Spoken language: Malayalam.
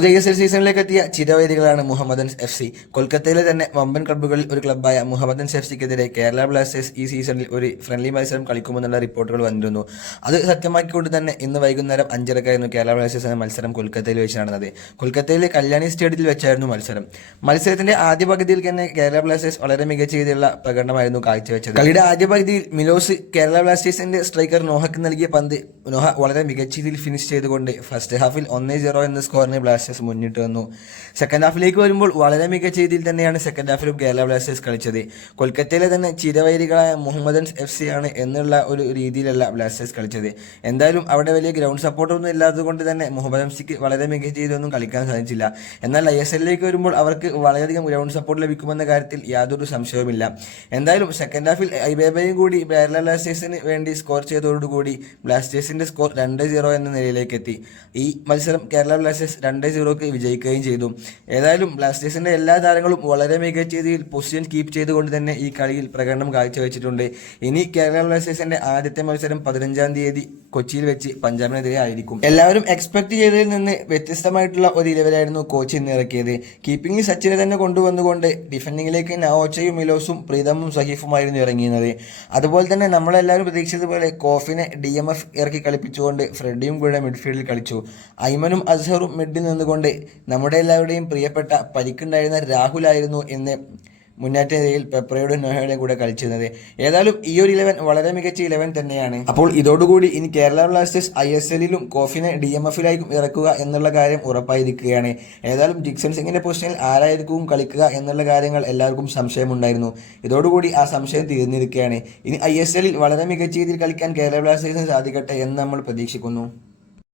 പുതിയ എസ് എൽ സീസണിലേക്ക് എത്തിയ ചിരവൈരികളാണ് മുഹമ്മദൻസ് എഫ് സി. കൊൽക്കത്തയിലെ തന്നെ വമ്പൻ ക്ലബ്ബുകളിൽ ഒരു ക്ലബ്ബായ മുഹമ്മദൻസ് എഫ് സിക്കെതിരെ കേരള ബ്ലാസ്റ്റേഴ്സ് ഈ സീസണിൽ ഒരു ഫ്രണ്ട്ലി മത്സരം കളിക്കുമെന്നുള്ള റിപ്പോർട്ടുകൾ വന്നിരുന്നു. അത് സത്യമാക്കിക്കൊണ്ട് തന്നെ ഇന്ന് വൈകുന്നേരം അഞ്ചരക്കായിരുന്നു കേരള ബ്ലാസ്റ്റേഴ്സ് എന്ന മത്സരം കൊൽക്കത്തയിൽ വെച്ച് നടന്നത്. കൊൽക്കത്തയിലെ കല്യാണി സ്റ്റേഡിയത്തിൽ വെച്ചായിരുന്നു മത്സരം. മത്സരത്തിന്റെ ആദ്യ പകുതിയിൽ തന്നെ കേരള ബ്ലാസ്റ്റേഴ്സ് വളരെ മികച്ച രീതിയിലുള്ള പ്രകടനമായിരുന്നു കാഴ്ചവെച്ചത്. കളിയുടെ ആദ്യ പകുതിയിൽ മിലോസ് കേരള ബ്ലാസ്റ്റേഴ്സിന്റെ സ്ട്രൈക്കർ നോഹക്ക് നൽകിയ പന്ത് നോഹ വളരെ മികച്ച രീതിയിൽ ഫിനിഷ് ചെയ്തുകൊണ്ട് ഫസ്റ്റ് ഹാഫിൽ ഒന്നേ സീറോ എന്ന സ്കോറിന് ബ്ലാസ്റ്റേഴ്സ് മുന്നിട്ട് വന്നു. സെക്കൻഡ് ഹാഫിലേക്ക് വരുമ്പോൾ വളരെ മികച്ച രീതിയിൽ തന്നെയാണ് സെക്കൻഡ് ഹാഫിലും കേരള ബ്ലാസ്റ്റേഴ്സ് കളിച്ചത്. കൊൽക്കത്തയിലെ തന്നെ ചിരവൈരികളായ മുഹമ്മദൻസ് എഫ് സി ആണ് എന്നുള്ള ഒരു രീതിയിലല്ല ബ്ലാസ്റ്റേഴ്സ് കളിച്ചത്. എന്തായാലും അവിടെ വലിയ ഗ്രൗണ്ട് സപ്പോർട്ടൊന്നും ഇല്ലാത്തതുകൊണ്ട് തന്നെ മുഹമ്മദ് എഫ് സിക്ക് വളരെ മികച്ച രീതിയിലൊന്നും കളിക്കാൻ സാധിച്ചില്ല. എന്നാൽ ഐ എസ് എല്ലിലേക്ക് വരുമ്പോൾ അവർക്ക് വളരെയധികം ഗ്രൗണ്ട് സപ്പോർട്ട് ലഭിക്കുമെന്ന കാര്യത്തിൽ യാതൊരു സംശയവുമില്ല. എന്തായാലും സെക്കൻഡ് ഹാഫിൽ ഐബേബയും കൂടി കേരള ബ്ലാസ്റ്റേഴ്സിന് വേണ്ടി സ്കോർ ചെയ്തതോടുകൂടി ബ്ലാസ്റ്റേഴ്സിന്റെ സ്കോർ രണ്ട് സീറോ എന്ന നിലയിലേക്ക് എത്തി. ഈ മത്സരം കേരള ബ്ലാസ്റ്റേഴ്സ് രണ്ട് സീറോക്ക് വിജയിക്കുകയും ചെയ്തു. ഏതായാലും ബ്ലാസ്റ്റേഴ്സിന്റെ എല്ലാ താരങ്ങളും വളരെ മികച്ച രീതിയിൽ പൊസിഷൻ കീപ്പ് ചെയ്തുകൊണ്ട് തന്നെ ഈ കളിയിൽ പ്രകടനം കാഴ്ചവെച്ചിട്ടുണ്ട്. ഇനി കേരള ബ്ലാസ്റ്റേഴ്സിന്റെ ആദ്യത്തെ മത്സരം പതിനഞ്ചാം തീയതി കൊച്ചിയിൽ വെച്ച് പഞ്ചാബിനെതിരെ ആയിരിക്കും. എല്ലാവരും എക്സ്പെക്ട് ചെയ്തതിൽ നിന്ന് വ്യത്യസ്തമായിട്ടുള്ള ഒരു ഇലവരായിരുന്നു കോച്ച് ഇന്ന് ഇറക്കിയത്. കീപ്പിംഗിൽ സച്ചിനെ തന്നെ കൊണ്ടുവന്നുകൊണ്ട് ഡിഫൻഡിങ്ങിലേക്ക് നവോച്ചയും മിലോസും പ്രീതമും സഹീഫുമായിരുന്നു ഇറങ്ങിയത് അതുപോലെ തന്നെ നമ്മളെല്ലാവരും പ്രതീക്ഷിച്ചതുപോലെ കോഫിനെ ഡി എം എഫ് ഇറക്കി കളിപ്പിച്ചുകൊണ്ട് ഫ്രെഡിയും കൂടെ മിഡ്ഫീൽഡിൽ കളിച്ചു. ഐമനും അസഹറും മിഡിൽ നിന്നുകൊണ്ട് നമ്മുടെ എല്ലാവരുടെയും പ്രിയപ്പെട്ട പരിക്കുണ്ടായിരുന്ന രാഹുലായിരുന്നു എന്ന് മുന്നേറ്റ നിരയിൽ പെപ്രയുടെ നോഹയുടെയും കൂടെ കളിച്ചിരുന്നത്. ഏതായാലും ഈ ഒരു ഇലവൻ വളരെ മികച്ച ഇലവൻ തന്നെയാണ്. അപ്പോൾ ഇതോടുകൂടി ഇനി കേരള ബ്ലാസ്റ്റേഴ്സ് ഐ എസ് എല്ലിലും കോഫിനെ ഡി എം എഫിലായിരിക്കും ഇറക്കുക എന്നുള്ള കാര്യം ഉറപ്പായിരിക്കുകയാണ്. ഏതായാലും ജിക്സൺ സിംഗിന്റെ പൊസിഷനിൽ ആരായിരിക്കും കളിക്കുക എന്നുള്ള കാര്യങ്ങൾ എല്ലാവർക്കും സംശയമുണ്ടായിരുന്നു. ഇതോടുകൂടി ആ സംശയം തീർന്നിരിക്കുകയാണ്. ഇനി ഐ എസ് എല്ലിൽ വളരെ മികച്ച രീതിയിൽ കളിക്കാൻ കേരള ബ്ലാസ്റ്റേഴ്സിന് സാധിക്കട്ടെ എന്ന് നമ്മൾ പ്രതീക്ഷിക്കുന്നു.